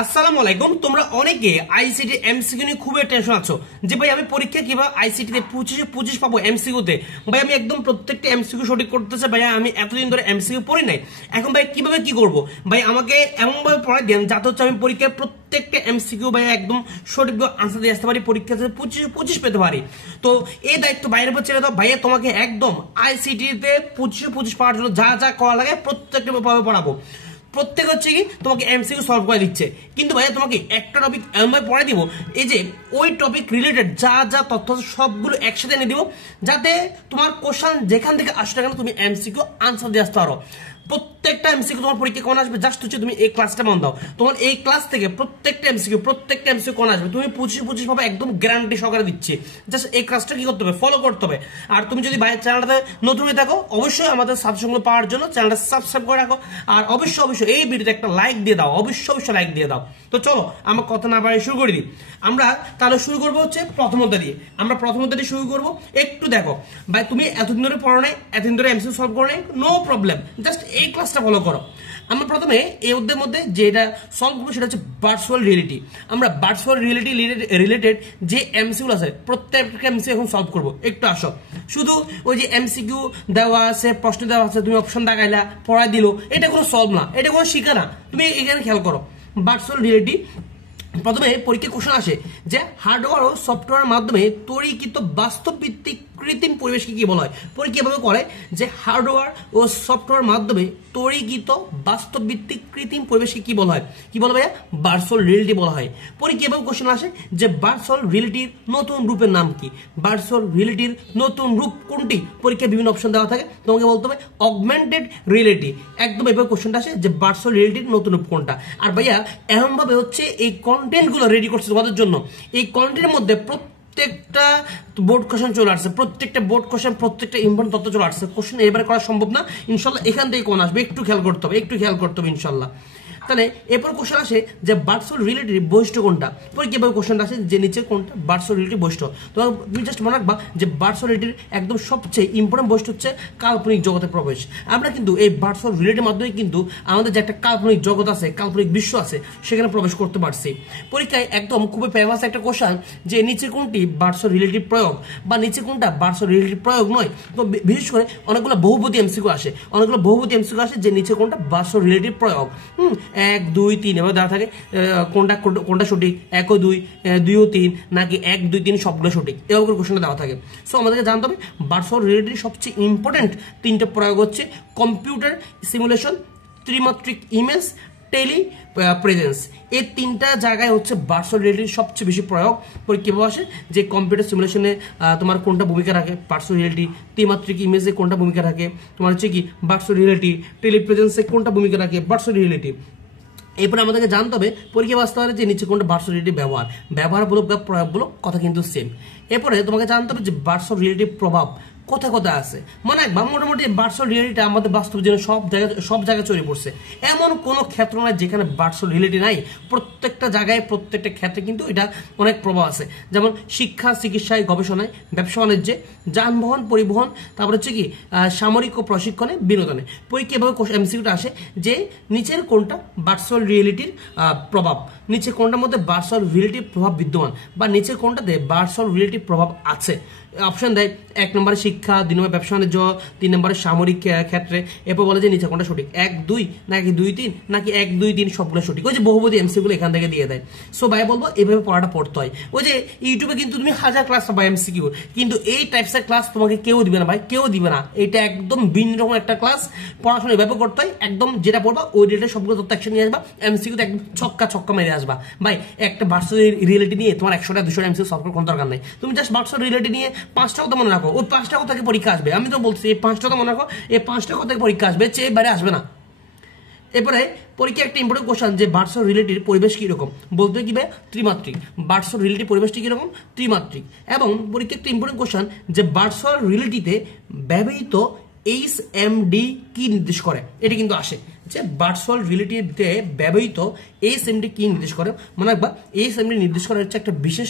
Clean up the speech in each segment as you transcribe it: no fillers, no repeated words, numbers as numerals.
আসসালামু আলাইকুম। তোমরা অনেকে আইসিটি এমসিকিউ নিয়ে খুবই টেনশন আছো যে ভাই আমি পরীক্ষা কিভাবে আইসিটি তে 25 পাবো এমসিকিউ তে। ভাই আমি একদম প্রত্যেকটা এমসিকিউ সঠিক করতে চাই, ভাই আমি এতদিন ধরে এমসিকিউ পড়ি নাই, এখন ভাই কিভাবে কি করব? ভাই আমাকে এমন ভাবে পড়াই দেন যাতে হচ্ছে আমি পরীক্ষায় প্রত্যেকটা এমসিকিউ ভাই একদম সঠিকভাবে আনসার দিয়ে আসতে পারি, পরীক্ষাতে 25 পেতে পারি। তো এই দায়িত্ব বাইরের উপর ছেড়ে দাও। ভাইয়া তোমাকে একদম আইসিটি তে 25 পাওয়ার জন্য যা যা করা লাগে প্রত্যেকটা পড়াবো। প্রত্যেক হচ্ছে কি তোমাকে এমসিকিউ সলভ করে দিচ্ছে, কিন্তু ভাইয়া তোমাকে একটা টপিক এমনভাবে পড়াই দিব এই যে ওই টপিক রিলেটেড যা যা তথ্য সবগুলো একসাথে এনে দিব, যাতে তোমার কোশ্চেন যেখান থেকে আসলে কেন তুমি এমসিকিউ আনসার দিয়ে আসতে পারো। প্রত্যেকটা এমসিকিউ তোমার পরীক্ষা কোন আসবে, জাস্ট হচ্ছে তুমি এই ক্লাসটা মন দাও, তোমার এই ক্লাস থেকে প্রত্যেকটা এমসিকিউ কোন আসবে তুমি 25 ভাবে একদম গ্যারান্টি সহকারে দিচ্ছি। জাস্ট এই ক্লাসটা কি করতে হবে, ফলো করতে হবে। আর তুমি যদি ভাই চ্যানেলটাতে নতুন হয়ে থাকো অবশ্যই আমাদের সাজেশনগুলো পাওয়ার জন্য চ্যানেলটা সাবস্ক্রাইব করে রাখো, আর অবশ্যই এই ভিডিওতে একটা লাইক দিয়ে দাও, অবশ্যই লাইক দিয়ে দাও। তো চলো আমার কথা না বাড়িয়ে শুরু করে দিই। আমরা তাহলে শুরু করবো হচ্ছে প্রথম অধ্যায় দিয়ে। আমরা প্রথম অধ্যায় দিয়ে শুরু করবো। একটু দেখো ভাই, তুমি এতদিন ধরে পড়ো নাই, এতদিন ধরে এমসিকিউ সলভ করো নাই, নো প্রবলেম, জাস্ট এই ক্লাসটা ফলো করো। আমরা প্রথমে এই অধ্যায়ের মধ্যে যেটা সলভ করবো সেটা হচ্ছে ভার্চুয়াল রিয়েলিটি। আমরা ভার্চুয়াল রিয়েলিটি রিলেটেড যে এমসিকিউ আছে প্রত্যেকটা এমসিকিউ এখন সলভ করবো। একটু আসো, শুধু ওই যে এমসিকিউ দেওয়া আছে, প্রশ্ন দেওয়া আছে, তুমি অপশন দেখাইলা পড়াই দিল, এটা কোনো সলভ না, এটা কোনো শিখা না। তুমি এখানে খেয়াল করো ভার্চুয়াল রিয়েলিটি। প্রথমে পরীক্ষা কোশ্চেন আসে যে হার্ডওয়্যার ও সফটওয়্যারের মাধ্যমে তৈরিকৃত বাস্তব ভিত্তিক কৃত্রিম পরিবেশকে কি বলা হয়? পরীক্ষা এভাবে করে যে হার্ডওয়্যার ও সফটওয়্যার মাধ্যমে তৈরিকৃত বাস্তব ভিত্তিক কৃত্রিম পরিবেশকে কি বলা হয়? কি বলা ভাইয়া? ভার্চুয়াল রিয়েলিটি বলা হয়। পরীক্ষা এভাবে কোশ্চেন আসে যে ভার্চুয়াল রিয়েলিটির নতুন রূপের নাম কি? ভার্চুয়াল রিয়েলিটির নতুন রূপ কোনটি? পরীক্ষায় বিভিন্ন অপশন দেওয়া থাকে, তোমাকে বলতে হবে অগমেন্টেড রিয়েলিটি। একদম এভাবে কোশ্চেনটা আসে যে ভার্চুয়াল রিয়েলিটির নতুন রূপ কোনটা। আর ভাইয়া এমন ভাবে হচ্ছে এই কন্টেন্টগুলো রেডি করছে তোমাদের জন্য, এই কন্টেন্টের মধ্যে প্রত্যেকটা বোর্ড কোশ্চেন চলে আসছে, প্রত্যেকটা বোর্ড কোশ্চেন, প্রত্যেকটা ইম্পর্টেন্ট তথ্য চলে আসছে। কোশ্চেন এবারে করা সম্ভব না ইনশাল্লাহ, এখান থেকে কোন আসবে একটু খেয়াল করতে হবে, ইনশাল্লাহ। তাহলে এরপর কোশ্চেন আসে যে ভার্চুয়াল রিয়েলিটির বৈশিষ্ট্য কোনটা? পরে কিভাবে কোশ্চেন আসে যে নিচে কোনটা ভার্চুয়াল রিয়েলিটির বৈশিষ্ট্য। তো তুমি জাস্ট মনে রাখবা যে ভার্চুয়াল রিয়েলিটির একদম সবচেয়ে ইম্পর্টেন্ট বৈশিষ্ট্য হচ্ছে কাল্পনিক জগতে প্রবেশ। আমরা কিন্তু এই ভার্চুয়াল রিয়েলিটির মাধ্যমে কিন্তু আমাদের যে একটা কাল্পনিক জগৎ আছে, কাল্পনিক বিশ্ব আছে, সেখানে প্রবেশ করতে পারছি। পরীক্ষায় একদম খুবই ফেমাস একটা কোশ্চেন যে নিচে কোনটি ভার্চুয়াল রিয়েলিটির প্রয়োগ বা নিচে কোনটা ভার্চুয়াল রিয়েলিটির প্রয়োগ নয়। তো বিশেষ করে অনেকগুলো বহুপদী এমসিকিউ আসে, যে নিচে কোনটা ভার্চুয়াল রিয়েলিটির প্রয়োগ। 1, 2, 3 এবার দেওয়া থাকে কোনটা সঠিক, 1 ও 2, 2 ও 3 নাকি 1, 2, 3 সবগুলো সঠিক, এভাবে করে কোশ্চেনটা দেওয়া থাকে। সো আমাদেরকে জানতে হবে ভার্চুয়াল রিয়েলিটির সবচেয়ে ইম্পর্টেন্ট 3টে প্রয়োগ হচ্ছে কম্পিউটার সিমুলেশন, ত্রিমাত্রিক ইমেজ, টেলি প্রেজেন্স। এই 3টা জায়গায় হচ্ছে ভার্চুয়াল রিয়েলিটির সবচেয়ে বেশি প্রয়োগ। কিভাবে আসে যে কম্পিউটার সিমুলেশনে তোমার কোনটা ভূমিকা রাখে? Virtual reality. ত্রিমাত্রিক ইমেজে কোনটা ভূমিকা রাখে? তোমার হচ্ছে কি ভার্চুয়াল রিয়েলিটি। টেলি প্রেজেন্সে কোনটা ভূমিকা রাখে? Virtual reality. এরপরে আমাদেরকে জানতে হবে পরীক্ষা বাস্তব হলে যে নিচে কোনটা ভার্চুয়াল রিয়েলিটির ব্যবহারমূলক বা প্রয়োগমূলক, কথা কিন্তু সেম। এরপরে তোমাকে জানতে হবে যে ভার্চুয়াল রিয়েলিটির প্রভাব কোথায় কোথায় আছে। মানে একবার মোটামুটি ভার্চুয়াল রিয়েলিটি আমাদের বাস্তব জীবনে সব জায়গায় ছড়িয়ে পড়ছে। এমন কোনো ক্ষেত্র নাই যেখানে ভার্চুয়াল রিয়েলিটি নাই। প্রত্যেকটা জায়গায়, প্রত্যেকটা ক্ষেত্রে কিন্তু এটা অনেক প্রভাব আছে। যেমন শিক্ষা, চিকিৎসায়, গবেষণায়, ব্যবসা বাণিজ্যে, যানবাহন পরিবহন, তারপরে হচ্ছে কি সামরিক ও প্রশিক্ষণে, বিনোদনে। পরীক্ষা এভাবে এমসিকিউটা আসে যে নিচের কোনটা ভার্চুয়াল রিয়েলিটির প্রভাব, নিচে কোনটার মধ্যে ভার্চুয়াল রিয়েলিটির প্রভাব বিদ্যমান বা নিচের কোনটাতে ভার্চুয়াল রিয়েলিটির প্রভাব আছে। অপশন দেয় 1 নম্বরে শিক্ষা, 2 নম্বরে ব্যবসা বাণিজ্য, 3 নম্বরে সামরিক ক্ষেত্রে। এরপর বলে যে নিচে কোনটা সঠিক, 1, 2 নাকি 2, 3 নাকি 1, 2, 3 সবগুলো সঠিক। ওই যে বহুপদী এমসিকিউ এখান থেকে দিয়ে দেয়। সো ভাই বলবো এভাবে পড়াটা পড়তে হয়। ওই যে ইউটিউবে কিন্তু তুমি 1000 ক্লাস পাবা এমসিকিউ, কিন্তু এই টাইপসের ক্লাস তোমাকে কেউ দিবে না ভাই, কেউ দিবে না। এটা একদম ভিন্ন রকম একটা ক্লাস, পড়াশোনা এভাবে করতে হয়। একদম যেটা পড়বা ওই রিলেটেড সবগুলো তথ্য একশন নিয়ে আসবা, এমসিকিউতে একদম ছক্কা মেরে আসবা। ভাই একটা ভার্চুয়াল রিয়েলিটি নিয়ে তোমার 100টা 200টা এমসিকিউ সলভ করার কোনো দরকার নেই। তুমি জাস্ট ভার্চুয়াল রিয়েলিটি নিয়ে 5টা কথা মনে রাখো, ওই 5টা কথা থেকে পরীক্ষা আসবে। আমি তো বলছি এই 5টা কথা মনে রাখো, এই 5টা কথা থেকে পরীক্ষা আসবে, চেয়ে বাইরে আসবে না। এরপরে পরীক্ষা একটা ইম্পর্টেন্ট কোশ্চেন যে ভার্চুয়াল রিয়েলিটির পরিবেশ কিরকম, বলতে কি ভাই ত্রিমাত্রিক। ভার্চুয়াল রিয়েলিটির পরিবেশটি কিরকম? ত্রিমাত্রিক। এবং পরীক্ষা একটা ইম্পর্টেন্ট কোশ্চেন যে ভার্চুয়াল রিয়েলিটিতে ব্যবহৃত HMD কি নির্দেশ করে, এটা কিন্তু আসে যে ভার্চুয়াল রিয়েলিটিতে ব্যবহৃত এই সিমটি কি নির্দেশ করে, মনে রাখবা এই সিমটি নির্দেশ করে হচ্ছে একটা বিশেষ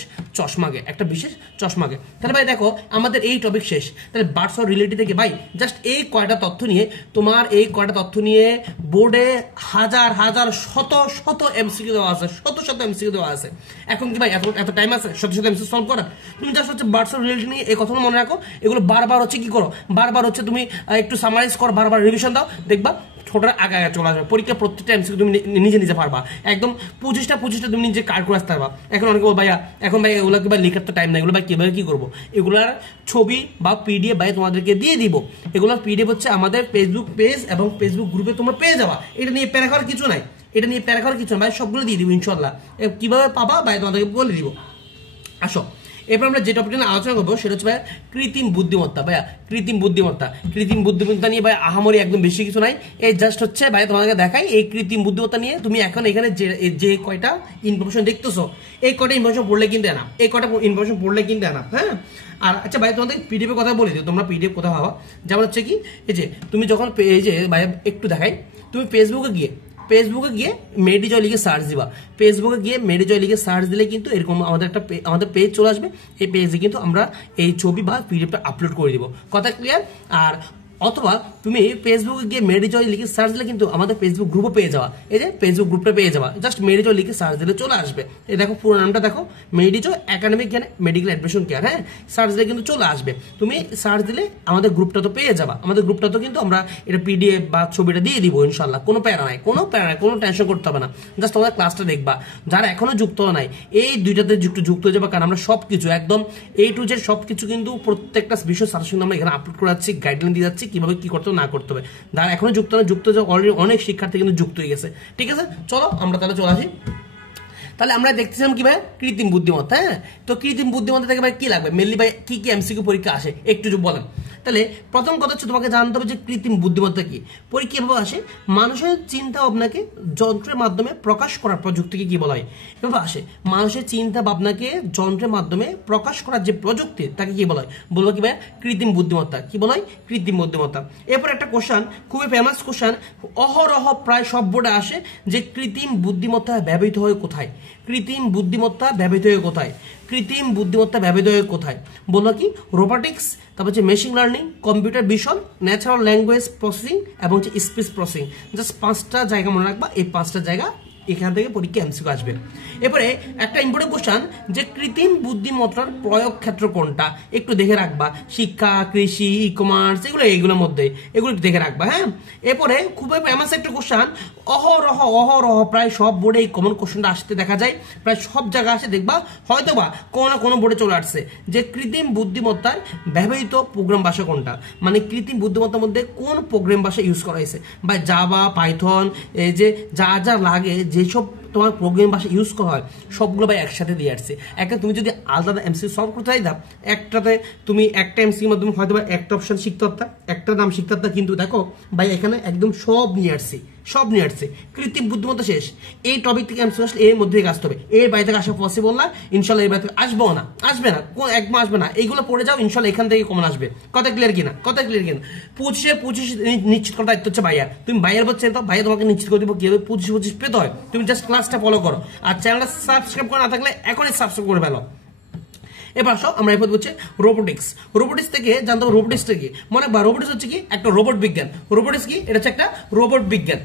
চশমাকে, তাহলে ভাই দেখো আমাদের এই টপিক শেষ। তাহলে ভার্চুয়াল রিয়েলিটি থেকে ভাই জাস্ট এই কয়টা তথ্য নিয়ে, তোমার এই কয়টা তথ্য নিয়ে বোর্ডে হাজার হাজার শত শত এমসিকিউ দেওয়া আছে, শত এমসিকিউ দেওয়া আছে। এখন কি ভাই এত টাইম আছে শত এমসিকিউ সলভ করার? তুমি জাস্ট হচ্ছে ভার্চুয়াল রিয়েলিটি নিয়ে এই কথাগুলো মনে রাখো, এগুলো বারবার হচ্ছে কি করো, বারবার হচ্ছে তুমি একটু সামারাইজ করো, বারবার রিভিশন দাও, দেখবা ছোটরা আগে চলে আসবে। পরীক্ষা প্রত্যেকটা এমসিকিউ তুমি নিজে পারবা, একদম 25টা তুমি নিজে কার করে আসতে পারবা। এখন অনেকে বল ভাইয়া এখন ভাই এগুলো কি লিখার তো টাইম নাই, এগুলো ভাই কিভাবে কি করবো? এগুলার ছবি বা পিডিএফ ভাই তোমাদেরকে দিয়ে দিব। এগুলোর পিডিএফ হচ্ছে আমাদের ফেসবুক পেজ এবং ফেসবুক গ্রুপে তোমরা পেয়ে যাবা। এটা নিয়ে প্যারা করার কিছু নাই, ভাই সবগুলো দিয়ে দিব ইনশাল্লাহ। কিভাবে পাবা ভাই তোমাদেরকে বলে দিব। আসো এরপর আমরা যে টপিকটা নিয়ে আলোচনা করবো সেটা হচ্ছে ভাই কৃত্রিম বুদ্ধিমত্তা। ভাইয়া কৃত্রিম বুদ্ধিমত্তা নিয়ে ভাই আহামরি একদম বেশি কিছু নাই, এই জাস্ট হচ্ছে ভাই তোমাদেরকে দেখাই এই কৃত্রিম বুদ্ধিমত্তা নিয়ে তুমি এখন এখানে যে কয়টা ইনফরমেশন দেখতেছো এই কয়টা ইনফরমেশন পড়লে কিন্তু আনা, হ্যাঁ। আর আচ্ছা ভাই তোমাদের পিডিএফ এর কথা বলে দিও, তোমরা পিডিএফ কোথাও পাবা। যেমন হচ্ছে কি এই যে তুমি যখন এই যে ভাই একটু দেখাই, তুমি ফেসবুকে গিয়ে মেডিজয় লিখে সার্চ দিবা। ফেসবুকে গিয়ে মেডিজয় লিখে সার্চ দিলে কিন্তু এরকম আমাদের পেজ চলে আসবে। এই পেজে কিন্তু আমরা এই ছবি বা পিডিএফটা আপলোড করে দিব। কথা ক্লিয়ার? আর অথবা তুমি ফেসবুকে গিয়ে মেডিজয় লিখে সার্চ দিলে কিন্তু আমাদের ফেসবুক গ্রুপে পেয়ে যাওয়া, এই যে ফেসবুক গ্রুপটা পেয়ে যাওয়া, জাস্ট মেডিজয় লিখে সার্চ দিলে চলে আসবে। এই দেখো পুরো নামটা দেখো, মেডিজয় একাডেমিক জ্ঞান মেডিকেল অ্যাডমিশন কেয়ার, হ্যাঁ। সার্চ দিলে কিন্তু চলে আসবে, তুমি সার্চ দিলে আমাদের গ্রুপটা তো পেয়ে যাবা। আমাদের গ্রুপটা তো কিন্তু আমরা এটা পিডিএফ বা ছবিটা দিয়ে দিব ইনশাল্লাহ, কোনো প্যারা নাই, কোনো টেনশন করতে হবে না। জাস্ট তোমাদের ক্লাসটা দেখবা। যারা এখনো যুক্ত নাই এই দুইটাতে যুক্ত হয়ে যাবে, কারণ আমরা সবকিছু একদম A to Z সবকিছু কিন্তু প্রত্যেকটা বিষয় সাজেশন আমরা এখানে আপলোড করে যাচ্ছি, গাইডলাইন দিয়ে যাচ্ছি কিভাবে কি করতে হবে না করতে হবে। যারা এখনো যুক্ত অলরেডি অনেক শিক্ষার্থী কিন্তু যুক্ত হয়ে গেছে। ঠিক আছে, চলো আমরা তাহলে চলে আসি। তাহলে আমরা দেখতেছিলাম কি ভাই কৃত্রিম বুদ্ধিমত্তা, হ্যাঁ। তো কৃত্রিম বুদ্ধিমত্তা থেকে ভাই কি লাগবে, মেনলি ভাই কি এমসিকিউ পরীক্ষা আসে একটু বলেন। তাহলে প্রথম কথা হচ্ছে তোমাকে জানতে হবে যে কৃত্রিম বুদ্ধিমত্তা কি, পরীক্ষা এভাবে আসে মানুষের চিন্তা ভাবনাকে যন্ত্রের মাধ্যমে প্রকাশ করার প্রযুক্তিকে কি বলা হয়? এভাবে আসে মানুষের চিন্তা ভাবনাকে যন্ত্রের মাধ্যমে প্রকাশ করার যে প্রযুক্তি তাকে কি বলা হয়? বলবো কি ভাই কৃত্রিম বুদ্ধিমত্তা। কি বলা হয়? কৃত্রিম বুদ্ধিমত্তা। এরপর একটা কোশ্চেন, খুবই ফেমাস কোশ্চেন, অহরহ প্রায় সব বোর্ডে আসে যে কৃত্রিম বুদ্ধিমত্তা ব্যবহৃত হয় কোথায়? বললো কি রোবোটিক্স, তারপর হচ্ছে machine learning, computer vision, natural language processing এবং হচ্ছে স্পিচ প্রসেসিং। জাস্ট 5টা জায়গা মনে রাখবা, এই 5টা জায়গা এখান থেকে পরীক্ষা এমসিকিউ আসবে। এরপরে একটা ইম্পর্টেন্ট কোশ্চেন যে কৃত্রিম বুদ্ধিমত্তার প্রয়োগ ক্ষেত্র কোনটা, একটু দেখে রাখবা। শিক্ষা, কৃষি, ই কমার্স, এগুলোর মধ্যে এগুলো একটু দেখে রাখবা, হ্যাঁ। এরপরে খুবই ফেমাস একটা কোশ্চেন, অহরহ প্রায় সব বোর্ডে এই কমন কোশ্চেনটা আসতে দেখা যায়, প্রায় সব জায়গায় আসে দেখবা, হয়তো বা কোনো না কোনো বোর্ডে চলে আসছে যে কৃত্রিম বুদ্ধিমত্তার ব্যবহৃত প্রোগ্রাম ভাষা কোনটা, মানে কৃত্রিম বুদ্ধিমত্তার মধ্যে কোন প্রোগ্রাম ভাষা ইউজ করা হয়েছে, বা জাভা, পাইথন, এই যে যা লাগে যেসব তোমার প্রোগ্রাম ভাষা ইউজ করা হয় সবগুলো ভাই একসাথে দিয়ে আসছে। একটা তুমি যদি আলাদা এমসিকিউ সলভ করতে চাইতাম, একটাতে তুমি একটা এমসিকিউর মাধ্যমে হয়তো বা একটা অপশন শিখতে পারতা, একটা নাম শিখতে পারতা, কিন্তু দেখো ভাই এখানে একদম সব নিয়ে আসছে। কৃত্রিম বুদ্ধিমত্তা শেষ, এই টপিক থেকে এমসিকিউ আসলে এর মধ্যে আসতে হবে, এর বাইরে থেকে আসা পসিবল না ইনশাল্লাহ, এর বাইরে থেকে আসবে না কোন একদম আসবে না। এইগুলো পড়ে যাও ইনশাল্লাহ, এখান থেকে কমন আসবে। কথা ক্লিয়ার কিনা? 25 নিশ্চিত করার দায়িত্ব হচ্ছে ভাইয়ার। তুমি ভাইয়ার বলছে তো ভাইয়া তোমাকে নিশ্চিত করে দিব কিভাবে 25 পেতে হয়। তুমি জাস্ট ক্লাসটা ফলো করো, আর চ্যানেলটা সাবস্ক্রাইব করা না থাকলে এখনই সাবস্ক্রাইব করে ফেলো। এবার সব আমরা এরপর হচ্ছে রোবোটিক্স থেকে জানতে হবে রোবোটিক্সটা কি। মনে বা রোবোটিক্স হচ্ছে কি একটা রোবট বিজ্ঞান। রোবোটিক্স কি? এটা হচ্ছে একটা রোবট বিজ্ঞান।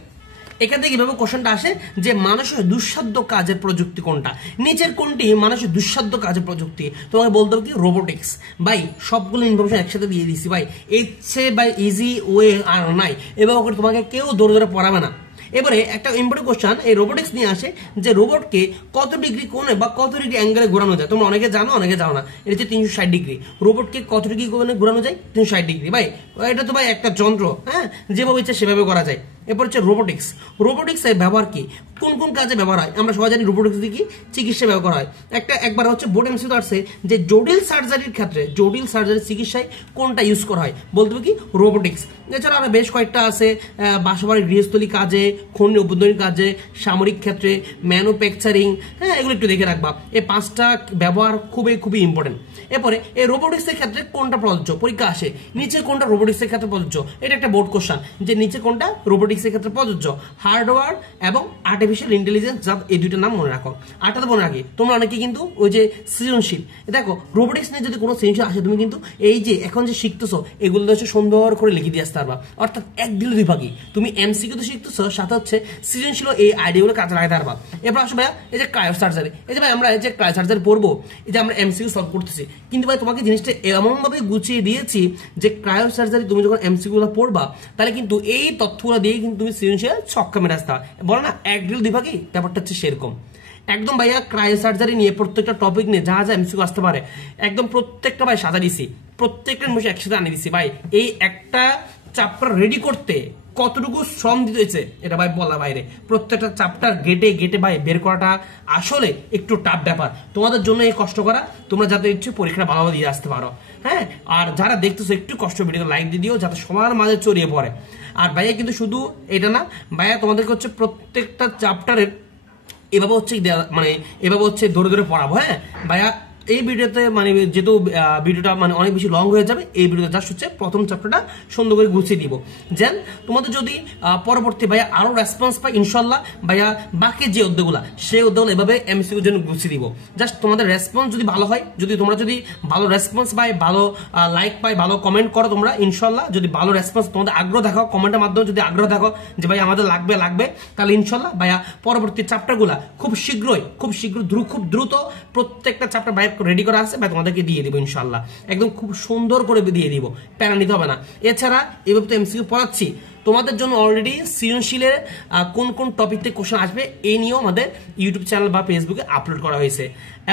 এখান থেকে কিভাবে কোশ্চেনটা আসে যে মানুষের দুঃসাধ্য কাজের প্রযুক্তি কোনটা, নিচের কোনটি মানুষের দুঃসাধ্য কাজের প্রযুক্তি? তোমাকে বলতে হবে কি রোবোটিক্স। ভাই সবগুলো ইনফরমেশন একসাথে দিয়ে দিচ্ছি ভাই, এর চেয়ে ভাই ইজি ওয়ে আর নাই, এভাবে করে তোমাকে কেউ দৌড়ে পড়াবে না। এবারে একটা ইম্পর্টেন্ট কোশ্চেন এই রোবোটিক্স নিয়ে আসে যে রোবটকে কত ডিগ্রি কোণে বা কত ডিগ্রি অ্যাঙ্গেলে ঘোরানো যায়। তোমরা অনেকে জানো অনেকে জানো না, এটা হচ্ছে 360 ডিগ্রি। রোবটকে কত ডিগ্রি কোণে ঘোরানো যায়? 360 ডিগ্রি। ভাই এটা তো ভাই একটা যন্ত্র, হ্যাঁ, যেভাবে ইচ্ছা সেভাবে করা যায়। এরপর হচ্ছে রোবোটিক্সের ব্যবহার কি, কোন কাজে ব্যবহার হয়? আমরা সবাই জানি রোবোটিক্স দিয়ে কি চিকিৎসা ব্যবহার হয়। একবার হচ্ছে বোর্ড এমসিকিউ আসছে যে জটিল সার্জারির ক্ষেত্রে চিকিৎসায় কোনটা ইউজ করা হয়? বলতে হবে কি রোবোটিক্স। এছাড়া আরো বেশ কয়েকটা আছে, বাসাবাড়ির গৃহস্থলী কাজে, খনি অভ্যন্তরীণ কাজে, সামরিক ক্ষেত্রে, ম্যানুফ্যাকচারিং, হ্যাঁ, এগুলো একটু দেখে রাখবা। এই 5টা ব্যবহার খুবই ইম্পর্টেন্ট। এরপরে এই রোবোটিক্সের ক্ষেত্রে কোনটা প্রযোজ্য? পরীক্ষা আসে নিচে কোনটা রোবোটিক্সের ক্ষেত্রে প্রযোজ্য। এটা একটা বোর্ড কোশ্চেন যে নিচে কোনটা রোবোটিক্স রোবোটিক্সের ক্ষেত্রে প্রযোজ্য, হার্ডওয়্যার এবং আর্টিফিশিয়াল ইন্টেলিজেন্স, যা এই দুইটা নাম মনে রাখো। আরটা তো মনে রাখি, তোমরা অনেকে কিন্তু ওই যে সৃজনশীল, দেখো রোবোটিক্স নিয়ে যদি কোনো সৃজনশীল আসে, তুমি কিন্তু এই যে এখন যে শিখতেছো এগুলো হচ্ছে সুন্দর করে লিখে দিয়ে আসতে পারবা। অর্থাৎ এক দিলে দুই ভাগই, তুমি এমসিকিউ তো শিখতেছো, সাথে হচ্ছে সৃজনশীল এই আইডিয়াগুলো কাজে লাগাতে পারবা। এবার আসো ভাইয়া এই যে ক্রায়ো সার্জারি, এই যে ভাই আমরা এই যে ক্রায়ো সার্জারি পড়বো, এই যে আমরা এমসিকিউ সলভ করতেছি, কিন্তু ভাই তোমাকে জিনিসটা এমনভাবে গুছিয়ে দিয়েছি যে ক্রায়ো সার্জারি তুমি যখন এমসিকিউ গুলো পড়বা, তাহলে কিন্তু এই তথ্যগুলো দিয়ে কিন্তু তুমি সৃজনশীল ছক্কা মেরে আসতে পারো। বলো না এক দিল দুই ভাগই, ব্যাপারটা হচ্ছে সেরকম। একদম ভাইয়া ক্রায়ো সার্জারি নিয়ে প্রত্যেকটা টপিক নিয়ে যা যা এমসিকিউ আসতে পারে একদম প্রত্যেকটা ভাই সাজা দিছি, প্রত্যেকটা বসে একসাথে আনিয়ে দিছি। ভাই এই একটা চ্যাপ্টার রেডি করতে কতটুকু শ্রম দিতে হয়েছে এটা ভাই বলা বাইরে। প্রত্যেকটা চ্যাপ্টার গেটে গেটে ভাই বের করাটা আসলে একটু টাফ ব্যাপার। তোমাদের জন্য এই কষ্ট করা, তোমরা যাতে ইচ্ছে পরীক্ষা ভালোভাবে দিয়ে আসতে পারো। হ্যাঁ, আর যারা দেখতেছো একটু কষ্ট ভিডিও লাইক দিয়ে দিও যাতে সবার মাঝে ছড়িয়ে পড়ে। আর ভাইয়া কিন্তু শুধু এটা না ভাইয়া, তোমাদেরকে হচ্ছে প্রত্যেকটা চ্যাপ্টারের এভাবে হচ্ছে মানে এভাবে হচ্ছে ধরে ধরে পড়াবো। হ্যাঁ ভাইয়া, এই ভিডিওতে মানে যেহেতু ভিডিওটা মানে অনেক বেশি লং হয়ে যাবে, এই ভিডিওতে জাস্ট হচ্ছে প্রথম চ্যাপ্টারটা সুন্দর করে গুছিয়ে দিব। যেন তোমাদের যদি পরবর্তী ভাইয়া আরো রেসপন্স পাই ইনশাল্লাহ ভাইয়া, বাকি যে উদ্যোগগুলো সেই উদ্যোগগুলো এভাবে এমসিকিউর জন্য গুছিয়ে দিব। জাস্ট তোমাদের রেসপন্স যদি ভালো হয়, যদি তোমরা যদি ভালো রেসপন্স পাই, ভালো লাইক পাই, ভালো কমেন্ট করো তোমরা ইনশাল্লাহ, যদি ভালো রেসপন্স তোমাদের আগ্রহ দেখাও কমেন্টের মাধ্যমে, যদি আগ্রহ দেখো যে ভাই আমাদের লাগবে, তাহলে ইনশাল্লাহ ভাইয়া পরবর্তী চ্যাপ্টারগুলো খুব খুব দ্রুত প্রত্যেকটা চ্যাপ্টার ভাই রেডি করা আছে ভাই, তোমাদেরকে দিয়ে দিব ইনশাল্লাহ, একদম খুব সুন্দর করে দিয়ে দিব, প্যারা নিতে হবে না। এছাড়া এভাবে তো এমসিকিউ পড়াচ্ছি, তোমাদের জন্য অলরেডি সৃজনশীলের কোন কোন টপিক থেকে কোশ্চেন আসবে এই নিয়েও আমাদের ইউটিউব চ্যানেল বা ফেসবুকে আপলোড করা হয়েছে।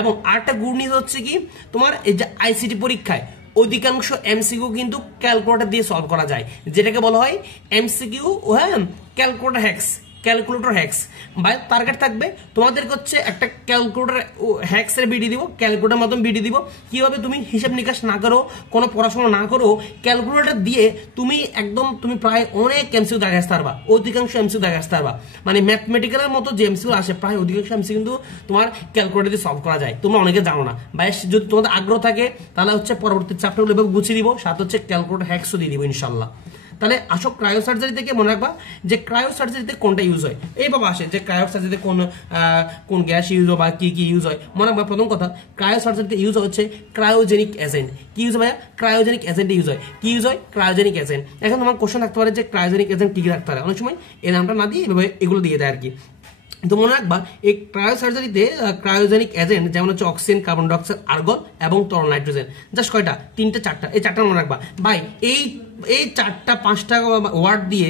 এবং আরেকটা গুড নিউজ হচ্ছে কি, তোমার এই যে আইসিটি পরীক্ষায় অধিকাংশ এমসিকিউ কিন্তু ক্যালকুলেটর দিয়ে সলভ করা যায়, যেটাকে বলা হয় এমসিকিউ হ্যাঁ ক্যালকুলেটর হ্যাক্স। ভাই টার্গেট থাকবে তোমাদেরকে হচ্ছে একটা ক্যালকুলেটর হ্যাক্সের ভিডিও দিব, ক্যালকুলেটর মাধ্যমে ভিডিও দিব, কিভাবে তুমি হিসাব নিকাশ না করো, কোনো পড়াশোনা না করো, ক্যালকুলেটর দিয়ে তুমি একদম তুমি প্রায় অনেক এমসিকিউ দেখে আসতে পারবা, অধিকাংশ এমসিকিউ দেখে আসতে পারবা। মানে ম্যাথমেটিক্যালের মতো যে এমসিকিউ আসে প্রায় অধিকাংশ এমসিকিউ কিন্তু তোমার ক্যালকুলেটর দিয়ে সলভ করা যায়, তোমরা অনেকে জানো না। ভাই যদি তোমাদের আগ্রহ থাকে তাহলে হচ্ছে পরবর্তী চ্যাপ্টারগুলো এভাবে গুছিয়ে দিব, সাথে হচ্ছে ক্যালকুলেটর হ্যাক্সও দিয়ে দিব ইনশাল্লাহ। তাহলে আসো ক্রায়ো সার্জারি থেকে মনে রাখবা যে ক্রায়ো সার্জারিতে কোনটা ইউজ হয়, এই বাবা আসে যে ক্রায়ো সার্জারিতে কোন গ্যাস ইউজ হয় বা কি ইউজ হয়। মনে রাখবা প্রথম কথা, ক্রায়ো সার্জারিতে ইউজ হচ্ছে ক্রায়োজেনিক এজেন্ট। কি ইউজ ভাইয়া? ক্রায়োজেনিক এজেন্ট ইউজ হয়। কি ইউজ হয়? Cryogenic agent. এখন তোমার কোশ্চেন থাকতে পারে যে ক্রায়োজেনিক এজেন্ট কি রাখতে পারে, অনেক সময় এই নামটা না দিয়ে এভাবে এগুলো দিয়ে দেয় আর কি। তো মনে রাখবা এই ক্রায়ো সার্জারিতে ক্রায়োজেনিক এজেন্ট যেমন হচ্ছে অক্সিজেন, কার্বন ডাইঅক্সাইড, আর্গন এবং তরল নাইট্রোজেন, জাস্ট কয়টা? তিনটে চারটা, এই চারটা মনে রাখবা ভাই। এই চারটা পাঁচটা ওয়ার্ড দিয়ে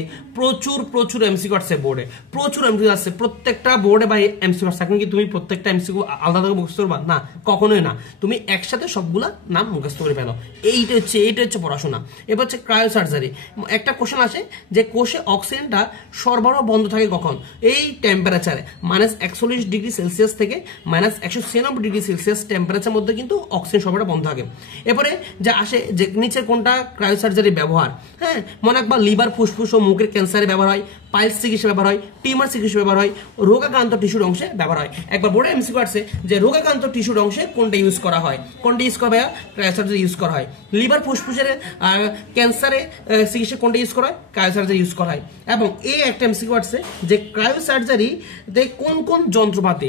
প্রচুর এমসিকিউ আসছে বোর্ডে, প্রচুর এমসিকিউ আসছে প্রত্যেকটা বোর্ডে ভাই এমসিকিউ আসছে। এখন কি তুমি প্রত্যেকটা এমসিকিউ আলাদা করে মুখস্থ করবা? না, কখনোই না। তুমি একসাথে সবগুলা নাম মুখস্থ করে ফেলো, এইটা হচ্ছে পড়াশোনা। এবার হচ্ছে ক্রায়ো সার্জারি। একটা কোশ্চেন আসে যে কোষে অক্সিজেনটা সরবরাহ বন্ধ থাকে কখন? এই টেম্পারেচারে -41°C থেকে -196°C টেম্পারেচার মধ্যে কিন্তু অক্সিজেন সরবরাহ বন্ধ থাকে। এরপরে যা আসে যে নিচে কোনটা ক্রায়ো সার্জারি ব্যবহার, হ্যাঁ মনে রাখবা লিভার, ফুসফুস ও মুখের ক্যান্সারে ব্যবহার হয়, পাইলস চিকিৎসা ব্যবহার হয়, টিউমার চিকিৎসা ব্যবহার হয়, রোগাক্রান্ত টিস্যুর অংশে ব্যবহার হয়। একবার বোর্ডে এমসিকিউ আসছে যে রোগাক্রান্ত টিস্যুর অংশে কোনটা ইউজ করা হয়, কোনটা ইউজ করা হয়? ক্রায়ো সার্জারি ইউজ করা হয়। লিভার ফুসফুসের ক্যান্সারে চিকিৎসা কোনটা ইউজ করা হয়? ক্রায়ো সার্জারি ইউজ করা হয়। এবং এই একটা এমসিকিউ আসছে যে ক্রায়ো সার্জারিতে কোন যন্ত্রপাতি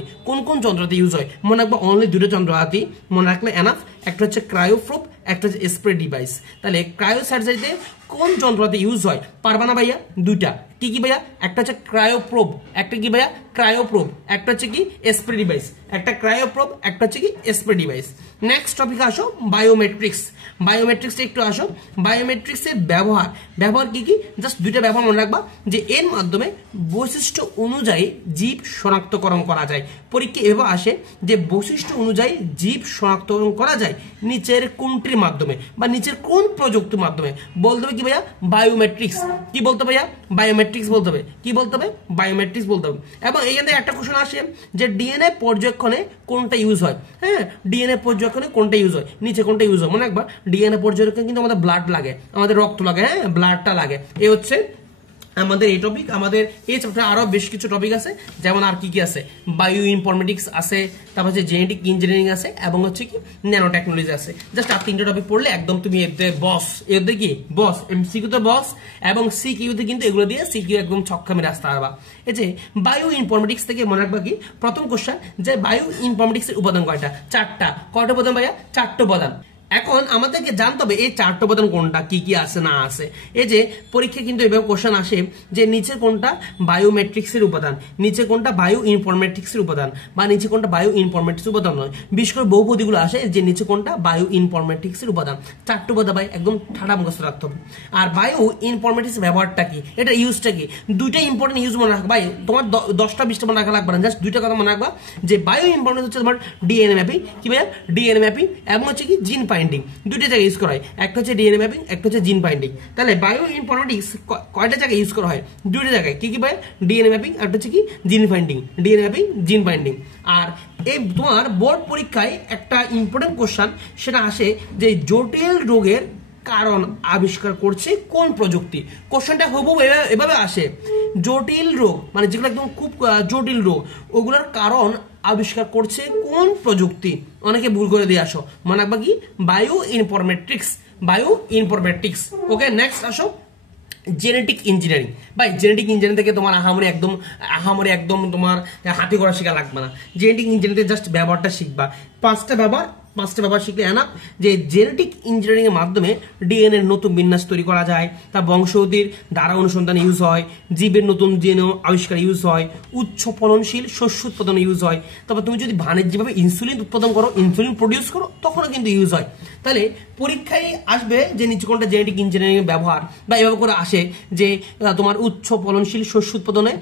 ইউজ হয়। মনে রাখবা অনলি দুটো যন্ত্রপাতি মনে রাখলে এনাফ, একটা হচ্ছে ক্রায়োপ্রোব, একটা হচ্ছে স্প্রে ডিভাইস। তাহলে ক্রায়ো সার্জারিতে কোন যন্ত্রপাতি ইউজ হয়? পারবা না ভাইয়া? দুইটা। কি ভাইয়া? একটা হচ্ছে ক্রায়োপ্রোব, একটা কি ভাইয়া? ক্রায়োপ্রোব, একটা হচ্ছে কি স্প্রে ডিভাইস। একটা ক্রায়োপ্রোব, একটা হচ্ছে কি স্প্রে ডিভাইস। নেক্সট টপিক আসো বায়োমেট্রিক্স। বায়োমেট্রিক্সে একটু আসো। বায়োমেট্রিক্সের ব্যবহার কি? জাস্ট দুইটা ব্যবহার মনে রাখবা যে এর মাধ্যমে বৈশিষ্ট্য অনুযায়ী জীব শনাক্তকরণ করা যায়। পরীক্ষা এভাবে আসে যে বৈশিষ্ট্য অনুযায়ী জীব শনাক্তকরণ করা যায় নিচের কোনটির মাধ্যমে বা নিচের কোন প্রযুক্তির মাধ্যমে? বলতে হবে কি ভাইয়া? বায়োমেট্রিক্স। কি বলতে ভাইয়া? বায়োমেট্রিক্স বলতে হবে। কি বলতে হবে? বায়োমেট্রিক্স বলতে হবে। এবং এইখানে একটা কোশ্চেন আসে যে ডিএনএ পর্যবেক্ষণে কোনটা ইউজ হয়। হ্যাঁ, ডিএনএ পর্যবেক্ষণে কোনটা ইউজ হয়, নিচে কোনটা ইউজ হয়? মনে রাখবা ডিএনএ পর্যবেক্ষণে কিন্তু আমাদের ব্লাড লাগে, আমাদের রক্ত লাগে, হ্যাঁ ব্লাডটা লাগে। এই হচ্ছে আমাদের এই টপিক, আমাদের এই চ্যাপ্টারে আরো বেশ কিছু টপিক আছে, যেমন আর কি কি আছে, বায়ো ইনফরমেটিক্স আছে, তারপর হচ্ছে জেনেটিক ইঞ্জিনিয়ারিং আছে, এবং হচ্ছে কি ন্যানো টেকনোলজি আছে। জাস্ট আর 3টা টপিক পড়লে একদম তুমি এতে বস, এতে কি বস, এমসিকিউ তে বস, এবং সিকিউ তে কিন্তু এগুলো দিয়ে সিকিউ একদম ছক্কা মেরে আসতে পারবা। এই যে বায়ো ইনফরমেটিক্স থেকে মনে রাখবা কি প্রথম কোশ্চেন, যে বায়ো ইনফরমেটিক্স এর উপাদান কয়টা? 4টা। কয়টা উপাদান ভাইয়া? 4টা উপাদান। এখন আমাদেরকে জানতে হবে এই 4টা উপাদান কোনটা, কি কি আছে না আছে। এই যে পরীক্ষা কিন্তু এভাবে কোশ্চেন আসে যে নিচে কোনটা বায়োমেট্রিক্স এর উপাদান, নিচে কোনটা বায়ো ইনফরমেটিক্স এর উপাদান, বা নিচে কোনটা বায়ো ইনফরমেটিক্স উপাদান নয়। বিশেষ করে বহুপদীগুলো আসে যে নিচে কোনটা বায়ো ইনফরমেটিক্স এর উপাদান। 4টা উপাদান ভাই একদম ঠাডা মুখস্থ রাখতে হবে। আর বায়ো ইনফরমেটিক্স ব্যবহারটা কি, এটা ইউজটা কি, দুইটা ইম্পর্টেন্ট ইউজ মনে রাখবা ভাই। তোমার 10টা 20টা মনে রাখা লাগবে না, জাস্ট দুইটা কথা মনে রাখবা যে বায়ো ইনফরমেটিক্স হচ্ছে তোমার ডিএনএ ম্যাপিং, কি ভাইয়া ডিএনএ ম্যাপিং, এবং হচ্ছে কি জিন ফাইন্ডিং। দুইটা জায়গায় ইউজ করা হয়, একটা হচ্ছে ডিএনএ ম্যাপিং, একটা হচ্ছে জিন ফাইন্ডিং। তাহলে বায়ো ইনফরমেটিক্স কয়টা জায়গায় ইউজ করা হয়? দুইটা জায়গায়। কি কি ভাই? ডিএনএ ম্যাপিং, একটা হচ্ছে কি জিন ফাইন্ডিং, ডিএনএ ম্যাপিং জিন ফাইন্ডিং। আর এই তোমার বোর্ড পরীক্ষায় একটা ইম্পর্টেন্ট কোশ্চেন সেটা আসে যে জটিল রোগের কারণ আবিষ্কার করছে কোন প্রযুক্তি। কোশ্চেনটা হুবহু এভাবে আসে, জটিল রোগ মানে যেগুলো একদম খুব জটিল রোগ, ওগুলোর কারণ আবিষ্কার করছে কোন প্রযুক্তি। অনেকে ভুল করে দিয়ে আসো, মনে রাখবা কি বায়ো ইনফরমেটিক্স, বায়ো ইনফরমেটিক্স। ওকে, নেক্সট আসো জেনেটিক ইঞ্জিনিয়ারিং। ভাই জেনেটিক ইঞ্জিনিয়ারিং থেকে তোমার আহামরি একদম তোমার হাতে করা শেখা লাগবে না। জেনেটিক ইঞ্জিনিয়ারিং জাস্ট ব্যবহারটা শিখবা, 5টা ব্যবহার শিখলে এনাফ। যে জেনেটিক ইঞ্জিনিয়ারিং এর মাধ্যমে ডিএনএ এর নতুন বিন্যাস তৈরি করা যায়, তা বংশগতির দ্বারা অনুসন্ধানে ইউজ হয়, জীবের নতুন জিনোম আবিষ্কার ইউজ হয়, উচ্চ ফলনশীল শস্য উৎপাদনে ইউজ হয়। তারপর তুমি যদি বাণিজ্যিকভাবে ইনসুলিন উৎপাদন করো, ইনসুলিন প্রডিউস করো, তখনও কিন্তু ইউজ হয়। তাহলে পরীক্ষায় আসবে যে নিচে কোনটা জেনেটিক ইঞ্জিনিয়ারিং এর ব্যবহার, বা এভাবে করে আসে যে তোমার উচ্চ ফলনশীল শস্য উৎপাদনে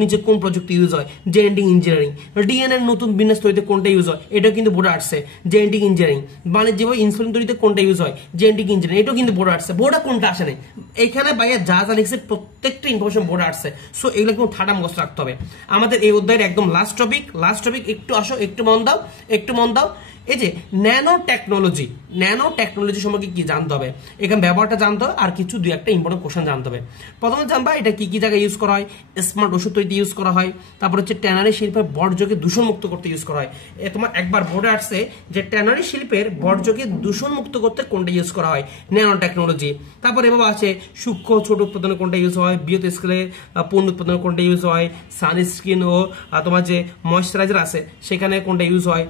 নিচে কোন প্রযুক্তি ইউজ হয়, জেনেটিক ইঞ্জিনিয়ারিং। ডিএনএ এর নতুন বিন্যাস তৈরিতে কোনটা ইউজ হয়, এটাও কিন্তু বোর্ডে আসছে, জেনেটিক ইঞ্জিনিয়ারিং। বাণিজ্যিকভাবে ইনসুলিন তৈরিতে কোনটা ইউজ হয়, জেনেটিক ইঞ্জিনিয়ারিং, এটাও কিন্তু বোর্ডে আসছে। বোর্ডে কোনটা আসে নাই, এখানে ভাইয়া যা যা লিখছে প্রত্যেকটা ইনফরমেশন বোর্ডে আসছে। সো এগুলো কিন্তু ঠাডা মুখস্থ রাখতে হবে। আমাদের এই অধ্যায়ের একদম লাস্ট টপিক একটু আসো, একটু মন দাও। এই যে ন্যানো টেকনোলজি সম্পর্কে কি জানতে হবে, এখানে ব্যবহারটা জানতে হবে, আর কিছু দুই একটা ইম্পর্টেন্ট কোশ্চেন জানতে হবে। প্রথমে জানবা এটা কি কি জায়গায় ইউজ করা হয়, স্মার্ট ওষুধ তৈরিতে ইউজ করা হয়, তারপর হচ্ছে ট্যানারি শিল্পের বর্জ্যকে দূষণমুক্ত করতে ইউজ করা হয়। তোমার একবার বোর্ডে আসছে যে ট্যানারি শিল্পের বর্জ্যকে দূষণমুক্ত করতে কোনটা ইউজ করা হয়, ন্যানো টেকনোলজি। তারপর এভাবে আছে সূক্ষ্ম ছোট উৎপাদনে কোনটা ইউজ হয়, বৃহৎ স্কেলে পণ্য উৎপাদনে কোনটা ইউজ হয়, সানস্ক্রিন ও তোমার যে ময়েশ্চারাইজার আছে সেখানে কোনটা ইউজ হয়,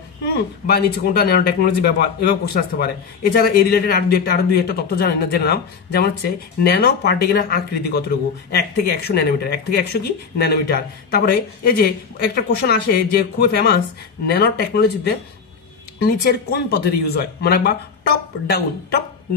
বা নিচে কোনটা ন্যানো টেকনোলজি ব্যবহার, এভাবে কোশ্চেন আসতে পারে। এছাড়া এই রিলেটেড আরো দুই একটা তথ্য জেনে নাম, যেমন হচ্ছে ন্যানো পার্টিকেলের আকৃতি কতটুকু, 1 থেকে 100 ন্যানোমিটার, 1 থেকে 100 কি ন্যানোমিটার। তারপরে এই যে একটা কোশ্চেন আসে যে খুবই ফেমাস, ন্যানো টেকনোলজিতে নিচের কোন পদ্ধতি ইউজ হয়, মানে বা টপ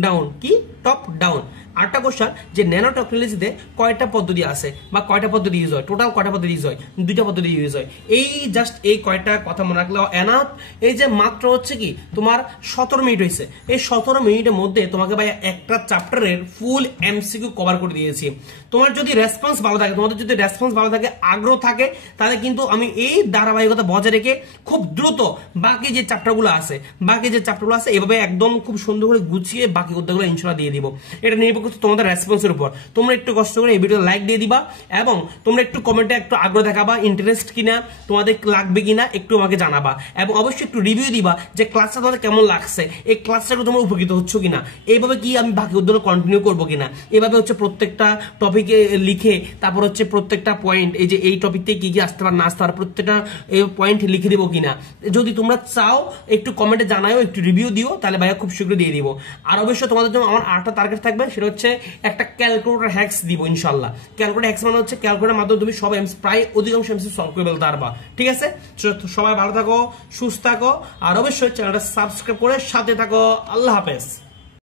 ডাউন কি টপ ডাউন। আরেকটা কোশ্চেন যে ন্যানো টেকনোলজিতে কয়টা পদ্ধতি আছে বা কয়টা পদ্ধতি ইউজ হয়, টোটাল কয়টা পদ্ধতি ইউজ হয়, 2টা পদ্ধতি ইউজ হয়। এই জাস্ট এই কয়টা কথা মনে রাখলে এনাফ। এই যে মাত্র হচ্ছে কি তোমার 17 মিনিট হয়েছে, এই 17 মিনিটের মধ্যে তোমাকে ভাই একটা চ্যাপ্টারের ফুল এমসিকিউ কভার করে দিয়েছি। তোমার যদি রেসপন্স ভালো থাকে, আগ্রহ থাকে, তাহলে কিন্তু আমি এই ধারাবাহিকতা বজায় রেখে খুব দ্রুত বাকি যে চ্যাপ্টারগুলো আছে এভাবে একদম খুব সুন্দর করে গুছিয়ে বাকি উদ্যোগগুলো ইনশাআল্লাহ দিয়ে দিব। এটা নির্ভর করছে তোমাদের রেসপন্সের উপর। তোমরা একটু কষ্ট করে এই ভিডিও লাইক দিয়ে দিবা, এবং তোমরা একটু কমেন্টে একটু আগ্রহ দেখাবা, ইন্টারেস্ট কিনা, তোমাদের লাগবে কিনা একটু আমাকে জানাবা, এবং অবশ্যই একটু রিভিউ দিবা যে ক্লাসটা তোমাদের কেমন লাগছে, এই ক্লাসটা তোমরা উপকৃত হচ্ছ কিনা, এইভাবে কি আমি বাকি উদ্যোগ কন্টিনিউ করবো কিনা। এভাবে হচ্ছে প্রত্যেকটা টপিকে লিখে, তারপর হচ্ছে প্রত্যেকটা পয়েন্ট, এই যে এই টপিক থেকে কি কি আসতে পারে না আসতে পারে প্রত্যেকটা পয়েন্ট লিখে দেবো কিনা। যদি তোমরা চাও একটু কমেন্টে জানাও, একটু রিভিউ দিও, তাহলে ভাইয়া খুব শীঘ্র দিয়ে দিব। আর অবশ্যই তোমাদের জন্য আমার আরেকটা টার্গেট থাকবে, সেটা হচ্ছে একটা ক্যালকুলেটর হ্যাক্স দিব ইনশাআল্লাহ। ক্যালকুলেটর হ্যাক্স মানে হচ্ছে ক্যালকুলেটরের মাধ্যমে তুমি সব প্রায় অধিকাংশ এমসি সলভ করে ফেলতে পারবা। ঠিক আছে, সবাই ভালো থাকো, সুস্থ থাকো, আর অবশ্যই চ্যানেলটা সাবস্ক্রাইব করে সাথে থাকো। আল্লাহ হাফেজ।